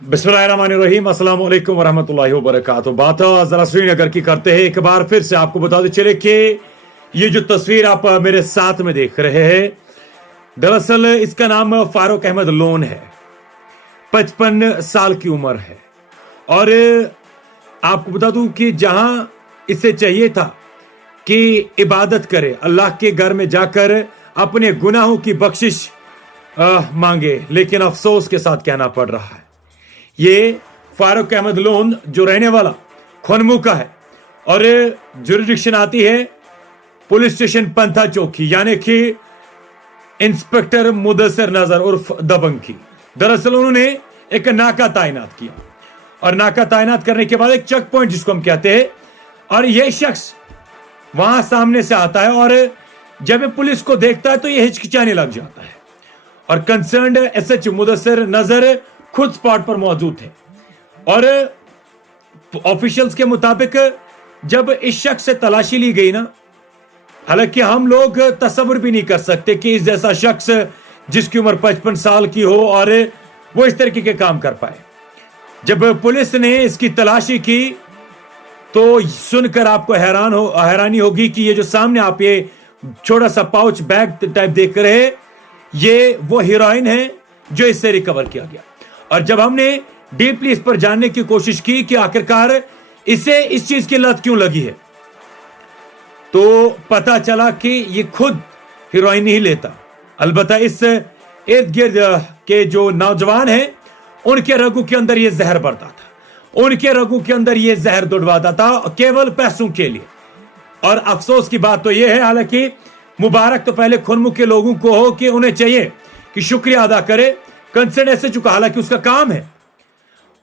बिस्मिल्लाहिर्रहमानिर्रहीम, अस्सलाम वालेकुम वरहमतुल्लाहि वबरकातुहू। बात जरा श्रीनगर की करते हैं। एक बार फिर से आपको बताते चले कि ये जो तस्वीर आप मेरे साथ में देख रहे हैं, दरअसल इसका नाम फारूक अहमद लोन है। 55 साल की उम्र है और आपको बता दूं कि जहां इसे चाहिए था कि इबादत करे, अल्लाह के घर में जाकर अपने गुनाहों की बख्शिश मांगे, लेकिन अफसोस के साथ कहना पड़ रहा है ये फारूक अहमद लोन जो रहने वाला खनमू का है और जुरिडिक्शन आती है पुलिस स्टेशन पंथा चौकी, यानी कि इंस्पेक्टर मुदस्सिर नजर उर्फ दबंग की। दरअसल उन्होंने एक नाका तैनात किया और नाका तैनात करने के बाद एक चेक पॉइंट जिसको हम कहते हैं, और यह शख्स वहां सामने से आता है और जब पुलिस को देखता है तो यह हिचकिचाने लग जाता है। और कंसर्न्ड एसएच मुदस्सिर नजर खुद स्पॉट पर मौजूद थे और ऑफिशियल्स के मुताबिक जब इस शख्स से तलाशी ली गई ना, हालांकि हम लोग तस्वीर भी नहीं कर सकते कि इस जैसा शख्स जिसकी उम्र 55 साल की हो और वो इस तरीके के काम कर पाए। जब पुलिस ने इसकी तलाशी की तो सुनकर आपको हैरानी होगी कि ये जो सामने आप ये छोटा सा पाउच बैग टाइप देख रहे हैं, ये वो हीरोइन है जो इससे रिकवर किया गया। और जब हमने डीपली इस पर जानने की कोशिश की कि आखिरकार इसे इस चीज की लत क्यों लगी है, तो पता चला कि ये खुद हीरोइन ही लेता। अलबत्ता इस इर्द गिर्द के जो नौजवान हैं उनके रगों के अंदर ये जहर भरता था, उनके रगों के अंदर ये जहर दुड़वाता था केवल पैसों के लिए। और अफसोस की बात तो यह है, हालांकि मुबारक तो पहले खुनमुख के लोगों को हो कि उन्हें चाहिए कि शुक्रिया अदा करे कंसर्न एसएचओ का, हालांकि उसका काम है,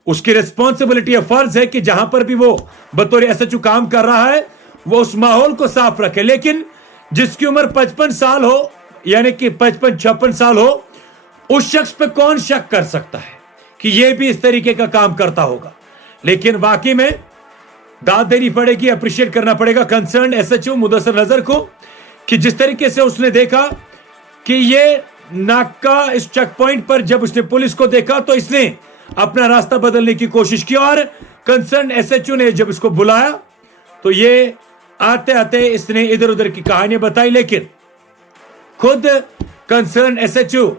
उसकी रिस्पॉन्सिबिलिटी है, फर्ज है कि जहां पर भी वो बतौर एसएचओ काम कर रहा है वो उस माहौल को साफ रखे। लेकिन जिसकी उम्र 55 साल हो, यानी कि 55-56 साल हो, उस शख्स पे कौन शक कर सकता है कि ये भी इस तरीके का काम करता होगा। लेकिन वाकई में दाद देनी पड़ेगी, अप्रिशिएट करना पड़ेगा कंसर्न एसएचओ मुदस्सिर नजर को कि जिस तरीके से उसने देखा कि ये नाका इस चेक पॉइंट पर जब उसने पुलिस को देखा तो इसने अपना रास्ता बदलने की कोशिश की और कंसर्न एसएचओ ने जब इसको बुलाया तो ये आते आते इसने इधर उधर की कहानियां बताई, लेकिन खुद कंसर्न एसएचओ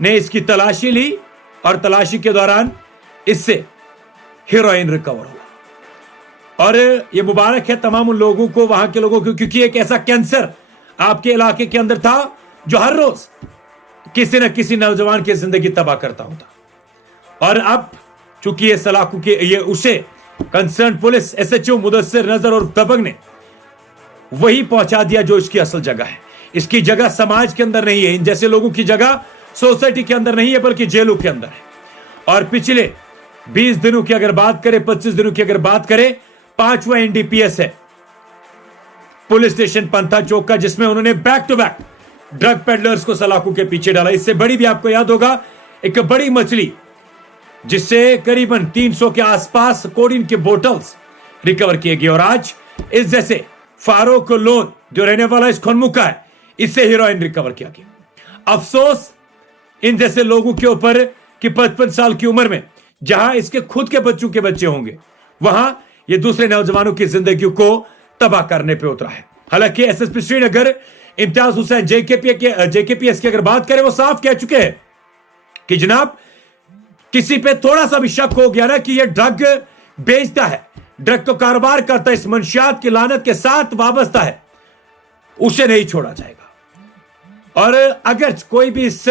ने इसकी तलाशी ली और तलाशी के दौरान इससे हीरोइन रिकवर हुआ। और ये मुबारक है तमाम उन लोगों को, वहां के लोगों को, क्योंकि एक ऐसा कैंसर आपके इलाके के अंदर था जो हर रोज किसी न किसी नौजवान की जिंदगी तबाह करता होता। और अब चूंकि ये सलाखों के ये उसे कंसर्न पुलिस एसएचओ मुदस्सिर नजर और दबंग ने वही पहुंचा दिया जो इसकी असल जगह है। इसकी जगह समाज के अंदर नहीं है, इन जैसे लोगों की जगह सोसाइटी के अंदर नहीं है, बल्कि जेलों के अंदर है। और पिछले 20 दिनों की अगर बात करें, 25 दिनों की अगर बात करें, 5वां एनडीपीएस है पुलिस स्टेशन पंथा चौक का, जिसमें उन्होंने back to back drug peddlers को सलाखों के पीछे डाला। इससे बड़ी भी आपको याद होगा एक बड़ी मछली जिससे करीबन 300 के आसपास कोडीन के बोतल्स रिकवर किए गए। और आज इस जैसे फारूक लोन जो रहने वाला इस खनमू का है, इससे हीरोइन रिकवर किया गया। अफसोस इन जैसे लोगों के ऊपर कि 55 साल की उम्र में जहां इसके खुद के बच्चों के बच्चे होंगे, वहां ये दूसरे नौजवानों की जिंदगी को तबाह करने पे उतरा है। हालांकि एसएसपी श्रीनगर इम्तियाज हुसैन जेकेपीएस की अगर बात करें, वो साफ कह चुके हैं कि जनाब किसी पे थोड़ा सा भी शक हो गया ना कि ये ड्रग बेचता है, ड्रग को कारोबार करता है, इस मंशियात की लानत के साथ वाबस्ता है, उसे नहीं छोड़ा जाएगा। और अगर कोई भी इस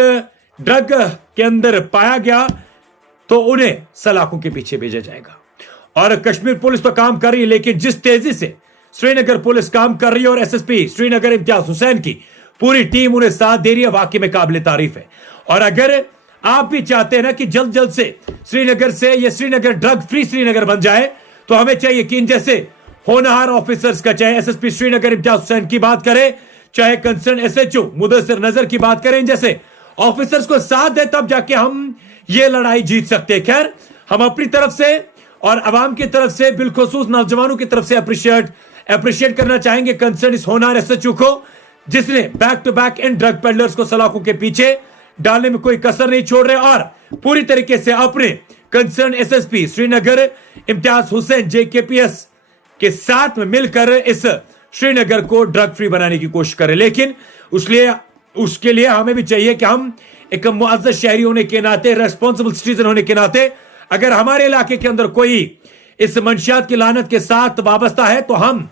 ड्रग के अंदर पाया गया तो उन्हें सलाखों के पीछे भेजा जाएगा। और कश्मीर पुलिस तो काम कर रही है, लेकिन जिस तेजी से श्रीनगर पुलिस काम कर रही है और एसएसपी श्रीनगर इम्तियाज हुसैन की पूरी टीम उन्हें साथ दे रही है, वाकई में काबिल तारीफ है। और अगर आप भी चाहते हैं ना कि जल्द जल्द से श्रीनगर से ये श्रीनगर ड्रग फ्री श्रीनगर बन जाए, तो हमें चाहिए कि इन जैसे होनहार ऑफिसर्स का, चाहे एसएसपी श्रीनगर इम्तियाज हुसैन की बात करें, चाहे कंसर्न एसएचओ मुदस्सिर नजर की बात करें, इन जैसे ऑफिसर्स को साथ दे, तब जाके हम ये लड़ाई जीत सकते हैं। खैर, हम अपनी तरफ से और अवाम की तरफ से, बिलखुसूस नौजवानों की तरफ से अप्रिशिएट करना चाहेंगे कंसर्न इस होनहार एसएचओ को, जिसने बैक टू बैक इन ड्रग पेडलर्स को सलाखों के पीछे डालने में कोई कसर नहीं छोड़ रहे और पूरी तरीके से अपने कंसर्न एसएसपी श्रीनगर इम्तियाज हुसैन जेकेपीएस के साथ में मिलकर इस श्रीनगर को ड्रग फ्री बनाने की कोशिश करें। लेकिन उसके लिए हमें भी चाहिए कि हम एक मुअज़्ज़ज़ शहरी होने के नाते, रेस्पॉन्सिबल सिटीजन होने के नाते, अगर हमारे इलाके के अंदर कोई इस मंशियात की लानत के साथ वाबस्ता है तो हम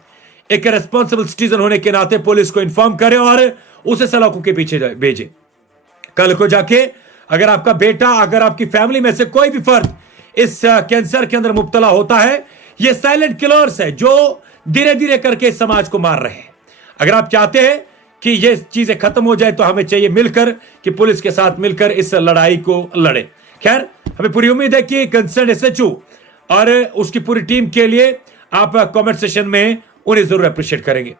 एक रेस्पॉन्सिबल सिटीजन होने के नाते पुलिस को इन्फॉर्म करें और उसे सलाखों के पीछे भेजें। कल को जाके अगर आपका बेटा, अगर आपकी फैमिली में से कोई भी फर्द इस कैंसर के अंदर मुब्तला होता है, ये साइलेंट किलर्स है जो धीरे धीरे करके इस समाज को मार रहे हैं। अगर आप चाहते हैं कि ये चीजें खत्म हो जाए तो हमें चाहिए मिलकर कि पुलिस के साथ मिलकर इस लड़ाई को लड़े। खैर, हमें पूरी उम्मीद है कि कंसर्न एसएचओ और उसकी पूरी टीम के लिए आप कमेंट सेशन में उन्हें जरूर अप्रिशिएट करेंगे।